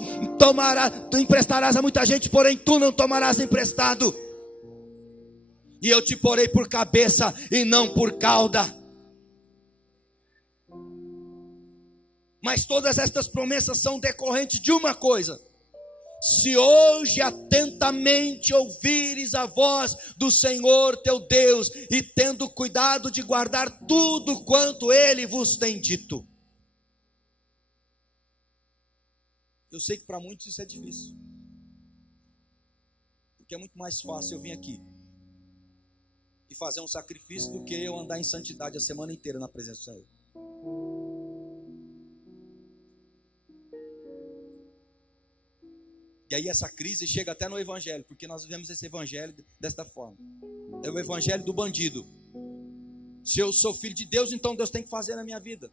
Tu emprestarás a muita gente, porém tu não tomarás emprestado. E eu te porei por cabeça e não por cauda. Mas todas estas promessas são decorrentes de uma coisa: Se hoje atentamente ouvires a voz do Senhor teu Deus, e tendo cuidado de guardar tudo quanto Ele vos tem dito. Eu sei que para muitos isso é difícil, porque é muito mais fácil eu vir aqui e fazer um sacrifício do que eu andar em santidade a semana inteira na presença do Senhor. E aí essa crise chega até no evangelho, porque nós vivemos esse evangelho desta forma. É o evangelho do bandido. Se eu sou filho de Deus, então Deus tem que fazer na minha vida.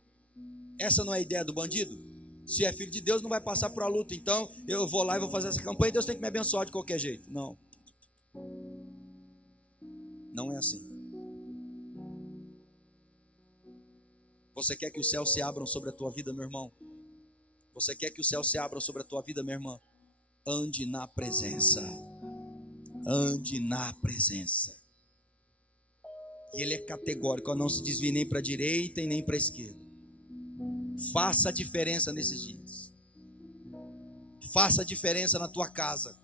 Essa não é a ideia do bandido? Se é filho de Deus, não vai passar por a luta, então eu vou lá e vou fazer essa campanha e Deus tem que me abençoar de qualquer jeito. Não. Não é assim. Você quer que os céus se abram sobre a tua vida, meu irmão? Você quer que os céus se abram sobre a tua vida, minha irmã? Ande na presença. Ande na presença. E ele é categórico, não se desvie nem para a direita e nem para a esquerda. Faça a diferença nesses dias. Faça a diferença na tua casa,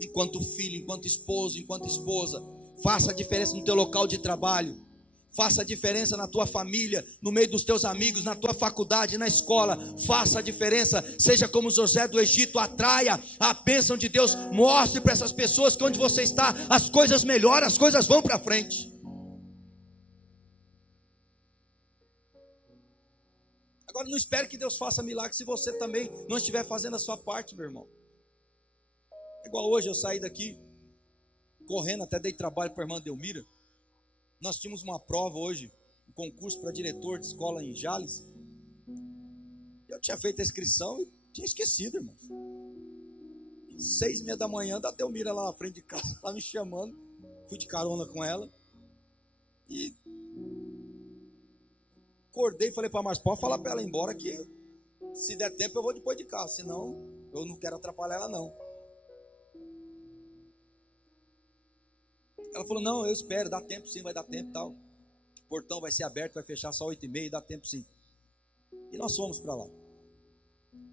enquanto filho, enquanto esposo, enquanto esposa. Faça a diferença no teu local de trabalho. Faça a diferença na tua família, no meio dos teus amigos, na tua faculdade, na escola. Faça a diferença. Seja como José do Egito, atraia a bênção de Deus. Mostre para essas pessoas que onde você está, as coisas melhoram, as coisas vão para frente. Agora não espere que Deus faça milagre se você também não estiver fazendo a sua parte, meu irmão. Igual hoje eu saí daqui correndo, até dei trabalho para a irmã Delmira. Nós tínhamos uma prova hoje, um concurso para diretor de escola em Jales. Eu tinha feito a inscrição e tinha esquecido, irmão. 6:30 da manhã, da Delmira lá na frente de casa, lá me chamando. Fui de carona com ela. E acordei e falei para a Márcia, pode falar para ela ir embora que se der tempo eu vou depois de casa, senão eu não quero atrapalhar ela não. Ela falou, não, eu espero, dá tempo sim, vai dar tempo e tal. O portão vai ser aberto, vai fechar só 8:30, dá tempo sim. E nós fomos para lá.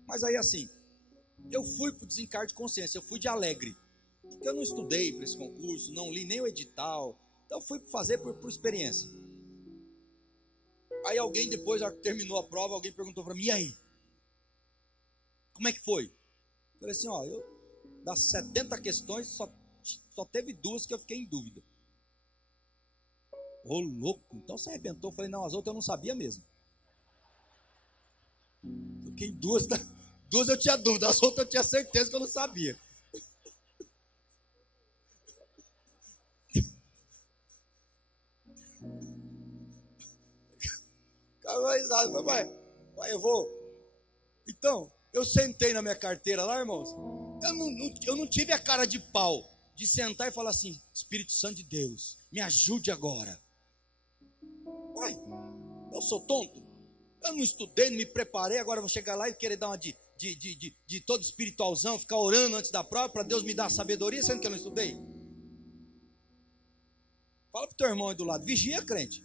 Mas aí assim, eu fui para o desencargo de consciência, eu fui de alegre. Porque eu não estudei para esse concurso, não li nem o edital. Então eu fui fazer por experiência. Aí alguém depois, já terminou a prova, alguém perguntou para mim, e aí? Como é que foi? Eu falei assim, das 70 questões, só teve 2 que eu fiquei em dúvida. Ô louco, então você arrebentou. Eu falei, não, as outras eu não sabia mesmo. Eu fiquei em 2 eu tinha dúvida, as outras eu tinha certeza que eu não sabia. Vai, eu vou. Então, eu sentei na minha carteira lá, irmãos. Eu não tive a cara de pau de sentar e falar assim, Espírito Santo de Deus, me ajude agora. Uai, eu sou tonto? Eu não estudei, não me preparei, agora vou chegar lá e querer dar uma de todo espiritualzão, ficar orando antes da prova para Deus me dar sabedoria, sendo que eu não estudei. Fala pro teu irmão aí do lado, vigia, crente.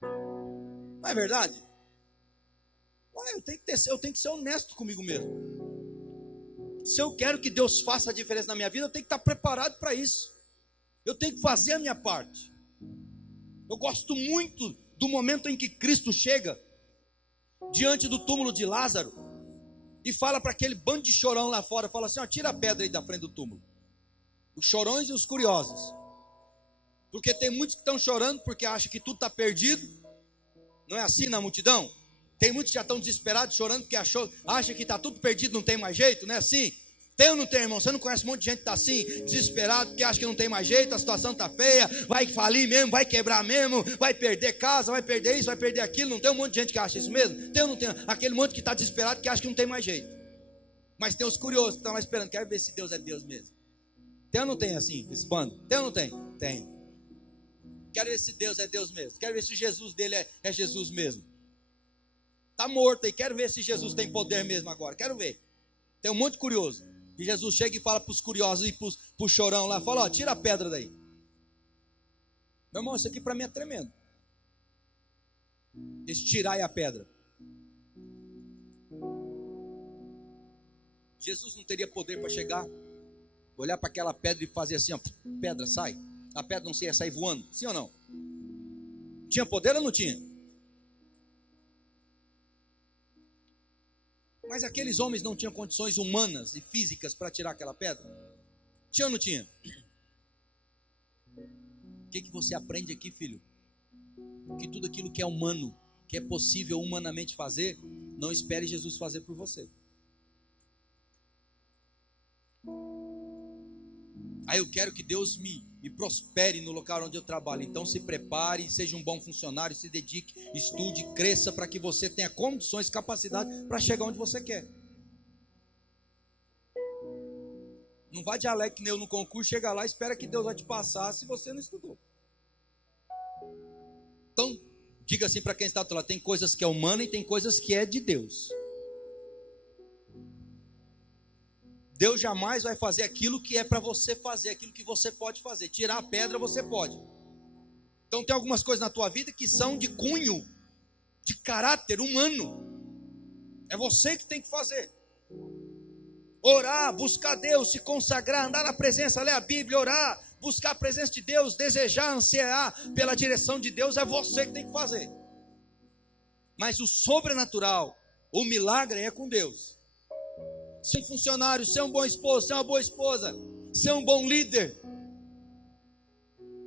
Não é verdade? Uai, eu tenho que ser honesto comigo mesmo. Se eu quero que Deus faça a diferença na minha vida, eu tenho que estar preparado para isso. Eu tenho que fazer a minha parte. Eu gosto muito do momento em que Cristo chega diante do túmulo de Lázaro e fala para aquele bando de chorão lá fora, fala assim, tira a pedra aí da frente do túmulo. Os chorões e os curiosos. Porque tem muitos que estão chorando porque acham que tudo está perdido. Não é assim na multidão? Tem muitos que já estão desesperados, chorando, porque acham que está tudo perdido, não tem mais jeito, não é assim? Tem ou não tem, irmão? Você não conhece um monte de gente que está assim, desesperado, porque acha que não tem mais jeito, a situação está feia, vai falir mesmo, vai quebrar mesmo, vai perder casa, vai perder isso, vai perder aquilo. Não tem um monte de gente que acha isso mesmo? Tem ou não tem? Aquele monte que está desesperado, que acha que não tem mais jeito. Mas tem os curiosos que estão lá esperando, quero ver se Deus é Deus mesmo. Tem ou não tem assim, esse bando? Tem ou não tem? Tem. Quero ver se Deus é Deus mesmo. Quero ver se o Jesus dele é Jesus mesmo. Está morto aí, quero ver se Jesus tem poder mesmo agora. Quero ver. Tem um monte de curioso. E Jesus chega e fala para os curiosos e para o chorão lá, fala, tira a pedra daí. Meu irmão, isso aqui para mim é tremendo. Esse tirar a pedra. Jesus não teria poder para chegar, olhar para aquela pedra e fazer assim, ó, pedra, sai. A pedra não ia sair voando, sim ou não? Tinha poder ou não tinha? Mas aqueles homens não tinham condições humanas e físicas para tirar aquela pedra? Tinha ou não tinha? O que você aprende aqui, filho? Que tudo aquilo que é humano, que é possível humanamente fazer, não espere Jesus fazer por você. Aí eu quero que Deus me prospere no local onde eu trabalho. Então se prepare, seja um bom funcionário, se dedique, estude, cresça para que você tenha condições, capacidade para chegar onde você quer. Não vai de alegre que nem eu no concurso, chega lá e espera que Deus vai te passar se você não estudou. Então, diga assim para quem está do lado, tem coisas que é humana e tem coisas que é de Deus. Deus jamais vai fazer aquilo que é para você fazer, aquilo que você pode fazer. Tirar a pedra você pode. Então tem algumas coisas na tua vida que são de cunho, de caráter humano. É você que tem que fazer. Orar, buscar Deus, se consagrar, andar na presença, ler a Bíblia, orar, buscar a presença de Deus, desejar, ansiar pela direção de Deus, é você que tem que fazer. Mas o sobrenatural, o milagre é com Deus. Ser funcionário, ser um bom esposo, ser uma boa esposa, ser um bom líder,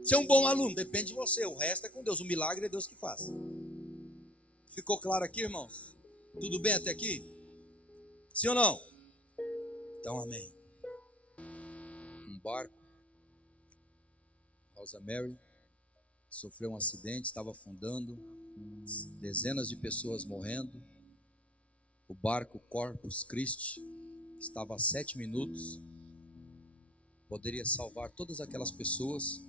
ser um bom aluno, depende de você, o resto é com Deus, o milagre é Deus que faz. Ficou claro aqui, irmãos? Tudo bem até aqui? Sim ou não? Então amém. Um barco, Rosa Mary, sofreu um acidente, estava afundando, dezenas de pessoas morrendo, o barco Corpus Christi estava a 7 minutos, poderia salvar todas aquelas pessoas.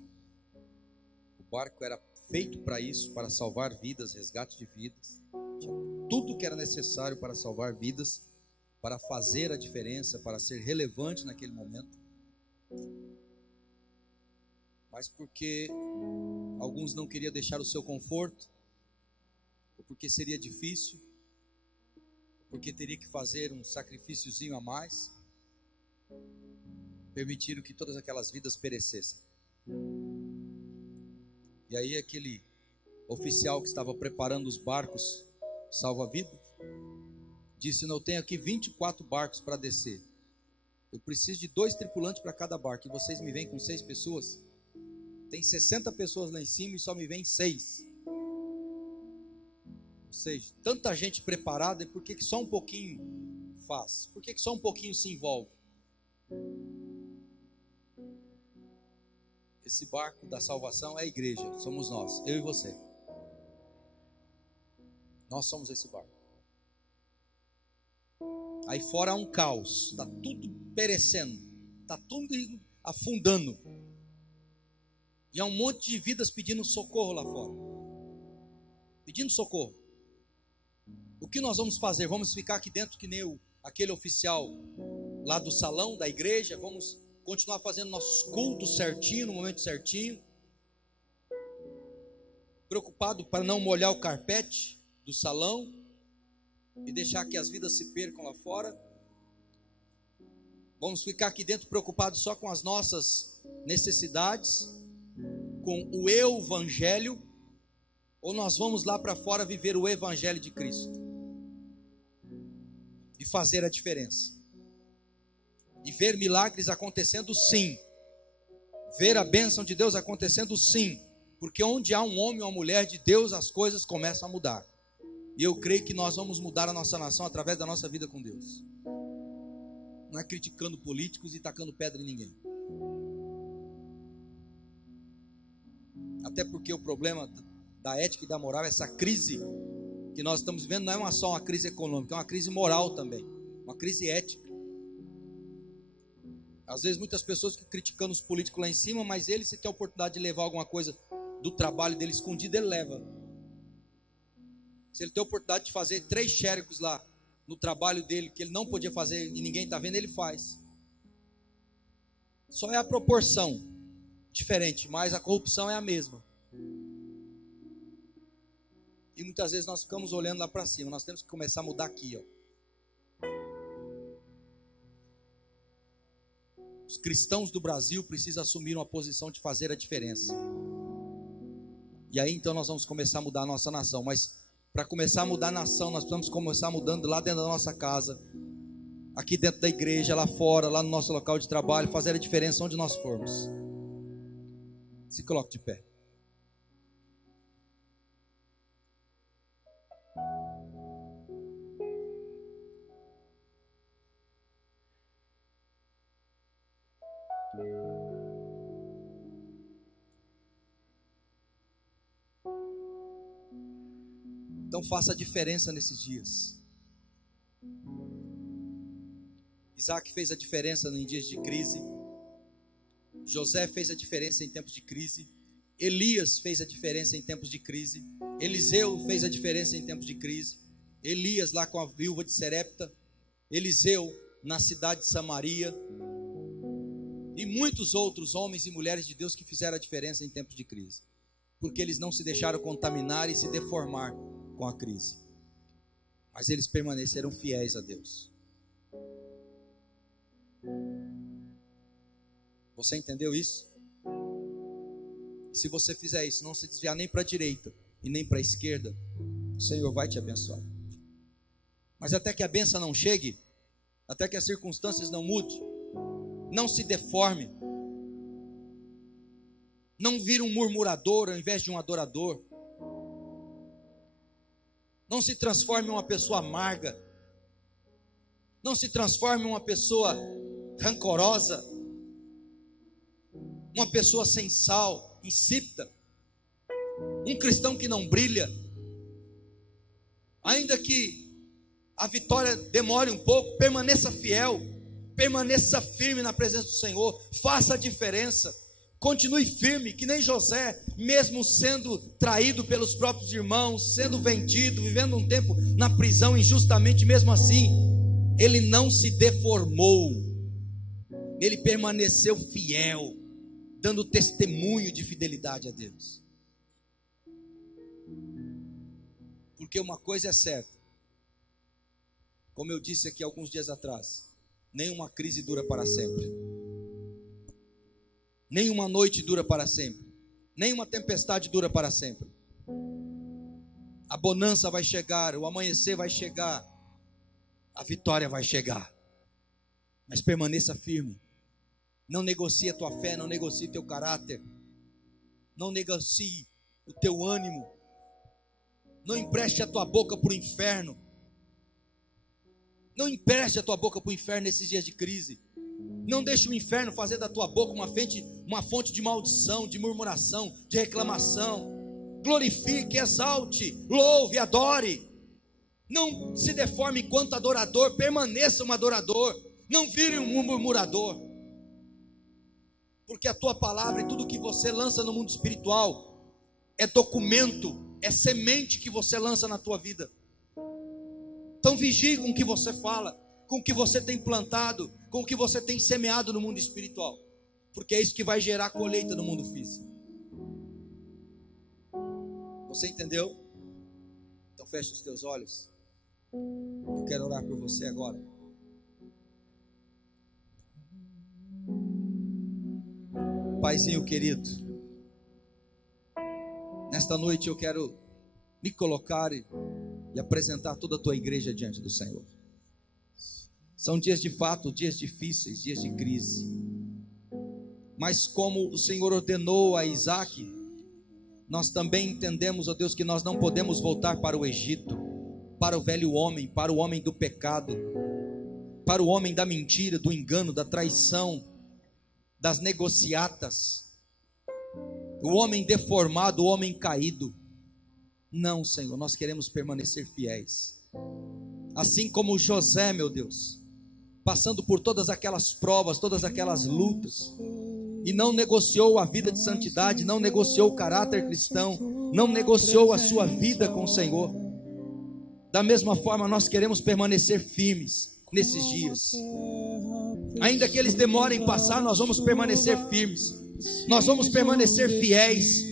O barco era feito para isso, para salvar vidas, resgate de vidas. Tinha tudo que era necessário para salvar vidas, para fazer a diferença, para ser relevante naquele momento. Mas porque alguns não queriam deixar o seu conforto, ou porque seria difícil, porque teria que fazer um sacrifíciozinho a mais, permitiram que todas aquelas vidas perecessem. E aí aquele oficial que estava preparando os barcos salva-vidas disse: não, eu tenho aqui 24 barcos para descer, eu preciso de 2 tripulantes para cada barco, e vocês me vêm com 6 pessoas? Tem 60 pessoas lá em cima e só me vêm 6. Ou seja, tanta gente preparada, e por que só um pouquinho faz? Por que só um pouquinho se envolve? Esse barco da salvação é a igreja, somos nós, eu e você. Nós somos esse barco. Aí fora há um caos, está tudo perecendo, está tudo afundando. E há um monte de vidas pedindo socorro lá fora. Pedindo socorro. O que nós vamos fazer? Vamos ficar aqui dentro que nem aquele oficial lá do salão da igreja? Vamos continuar fazendo nossos cultos certinho, no momento certinho? Preocupado para não molhar o carpete do salão e deixar que as vidas se percam lá fora? Vamos ficar aqui dentro preocupados só com as nossas necessidades, com o evangelho? Ou nós vamos lá para fora viver o evangelho de Cristo e fazer a diferença, e ver milagres acontecendo, sim, ver a bênção de Deus acontecendo, sim, porque onde há um homem ou uma mulher de Deus, as coisas começam a mudar. E eu creio que nós vamos mudar a nossa nação através da nossa vida com Deus. Não é criticando políticos e tacando pedra em ninguém. Até porque o problema da ética e da moral, essa crise que nós estamos vivendo, não é só uma crise econômica, é uma crise moral também, uma crise ética. Às vezes muitas pessoas ficam criticando os políticos lá em cima, mas ele, se tem a oportunidade de levar alguma coisa do trabalho dele escondido, ele leva. Se ele tem a oportunidade de fazer 3 xerecos lá no trabalho dele, que ele não podia fazer e ninguém está vendo, ele faz. Só é a proporção diferente, mas a corrupção é a mesma. E muitas vezes nós ficamos olhando lá para cima. Nós temos que começar a mudar aqui, ó. Os cristãos do Brasil precisam assumir uma posição de fazer a diferença. E aí então nós vamos começar a mudar a nossa nação. Mas para começar a mudar a nação, nós precisamos começar mudando lá dentro da nossa casa, aqui dentro da igreja, lá fora, lá no nosso local de trabalho, fazer a diferença onde nós formos. Se coloque de pé. Então faça a diferença nesses dias. Isaac fez a diferença em dias de crise. José fez a diferença em tempos de crise. Elias fez a diferença em tempos de crise. Eliseu fez a diferença em tempos de crise. Elias lá com a viúva de Serepta. Eliseu na cidade de Samaria. E muitos outros homens e mulheres de Deus que fizeram a diferença em tempos de crise. Porque eles não se deixaram contaminar e se deformar com a crise. Mas eles permaneceram fiéis a Deus. Você entendeu isso? E se você fizer isso, não se desviar nem para a direita e nem para a esquerda, o Senhor vai te abençoar. Mas até que a bênção não chegue, até que as circunstâncias não mudem, não se deforme, não vire um murmurador ao invés de um adorador, não se transforme em uma pessoa amarga, não se transforme em uma pessoa rancorosa, uma pessoa sem sal, insípida, um cristão que não brilha. Ainda que a vitória demore um pouco, permaneça fiel, permaneça firme na presença do Senhor, faça a diferença, continue firme, que nem José, mesmo sendo traído pelos próprios irmãos, sendo vendido, vivendo um tempo na prisão injustamente, mesmo assim, ele não se deformou, ele permaneceu fiel, dando testemunho de fidelidade a Deus. Porque uma coisa é certa, como eu disse aqui alguns dias atrás, nenhuma crise dura para sempre, nenhuma noite dura para sempre, nenhuma tempestade dura para sempre. A bonança vai chegar, o amanhecer vai chegar, a vitória vai chegar, mas permaneça firme. Não negocie a tua fé, não negocie o teu caráter, não negocie o teu ânimo, não empreste a tua boca para o inferno, não empreste a tua boca para o inferno nesses dias de crise, não deixe o inferno fazer da tua boca uma fonte de maldição, de murmuração, de reclamação. Glorifique, exalte, louve, adore, não se deforme enquanto adorador, permaneça um adorador, não vire um murmurador. Porque a tua palavra e tudo que você lança no mundo espiritual é documento, é semente que você lança na tua vida. Então vigie com o que você fala, com o que você tem plantado, com o que você tem semeado no mundo espiritual, porque é isso que vai gerar colheita no mundo físico. Você entendeu? Então feche os teus olhos. Eu quero orar por você agora. Paizinho querido, nesta noite eu quero me colocar e apresentar toda a tua igreja diante do Senhor. São dias de fato, dias difíceis, dias de crise, mas como o Senhor ordenou a Isaac, nós também entendemos, ó Deus, que nós não podemos voltar para o Egito, para o velho homem, para o homem do pecado, para o homem da mentira, do engano, da traição, das negociatas, o homem deformado, o homem caído. Não, Senhor, nós queremos permanecer fiéis, assim como José, meu Deus, passando por todas aquelas provas, todas aquelas lutas, e não negociou a vida de santidade, não negociou o caráter cristão, não negociou a sua vida com o Senhor. Da mesma forma nós queremos permanecer firmes nesses dias, ainda que eles demorem em passar, nós vamos permanecer firmes, nós vamos permanecer fiéis,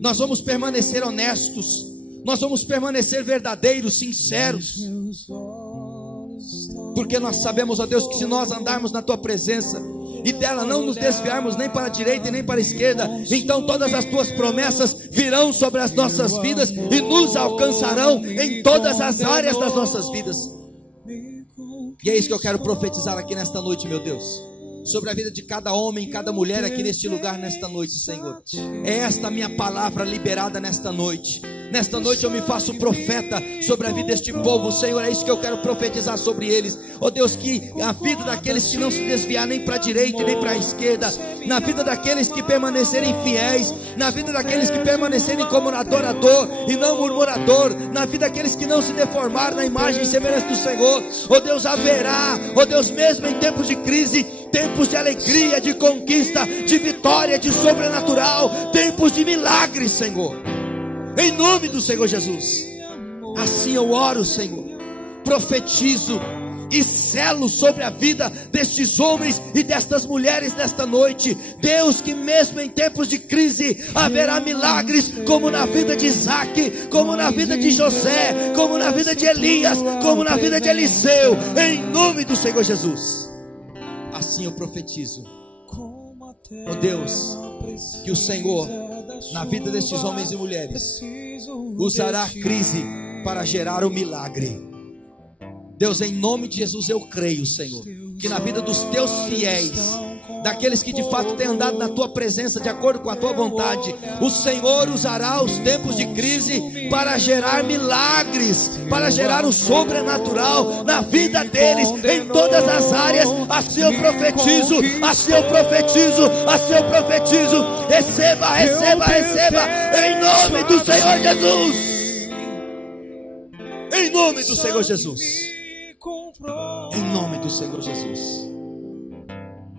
nós vamos permanecer honestos, nós vamos permanecer verdadeiros, sinceros, porque nós sabemos, ó Deus, que se nós andarmos na tua presença, e dela não nos desviarmos nem para a direita e nem para a esquerda, então todas as tuas promessas virão sobre as nossas vidas e nos alcançarão em todas as áreas das nossas vidas. E é isso que eu quero profetizar aqui nesta noite, meu Deus, sobre a vida de cada homem, cada mulher aqui neste lugar, nesta noite, Senhor. É esta minha palavra liberada nesta noite. Nesta noite eu me faço profeta sobre a vida deste povo, Senhor. É isso que eu quero profetizar sobre eles. Ó Deus, que a vida daqueles que não se desviar nem para a direita nem para a esquerda, na vida daqueles que permanecerem fiéis, na vida daqueles que permanecerem como adorador e não murmurador, na vida daqueles que não se deformaram na imagem e semelhança do Senhor. Ó Deus, haverá, ó Deus, mesmo em tempos de crise, tempos de alegria, de conquista, de vitória, de sobrenatural, tempos de milagres, Senhor, em nome do Senhor Jesus. Assim eu oro, Senhor, profetizo e selo sobre a vida destes homens e destas mulheres nesta noite, Deus, que mesmo em tempos de crise haverá milagres, como na vida de Isaac, como na vida de José, como na vida de Elias, como na vida de Eliseu, em nome do Senhor Jesus. Assim eu profetizo, ó Deus, que o Senhor, na vida destes homens e mulheres, usará a crise para gerar o milagre. Deus, em nome de Jesus eu creio, Senhor, que na vida dos teus fiéis, daqueles que de fato têm andado na tua presença de acordo com a tua vontade, o Senhor usará os tempos de crise para gerar milagres, para gerar o sobrenatural na vida deles, em todas as áreas. Assim eu profetizo, assim eu profetizo, assim eu profetizo. Receba, receba, receba, em nome do Senhor Jesus, em nome do Senhor Jesus, em nome do Senhor Jesus,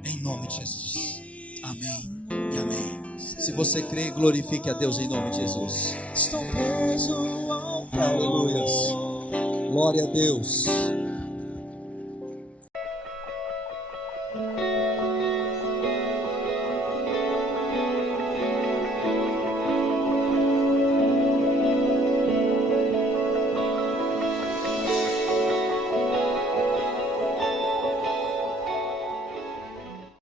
em nome de Jesus. Amém e amém. Se você crê, glorifique a Deus em nome de Jesus. Aleluia. Glória a Deus.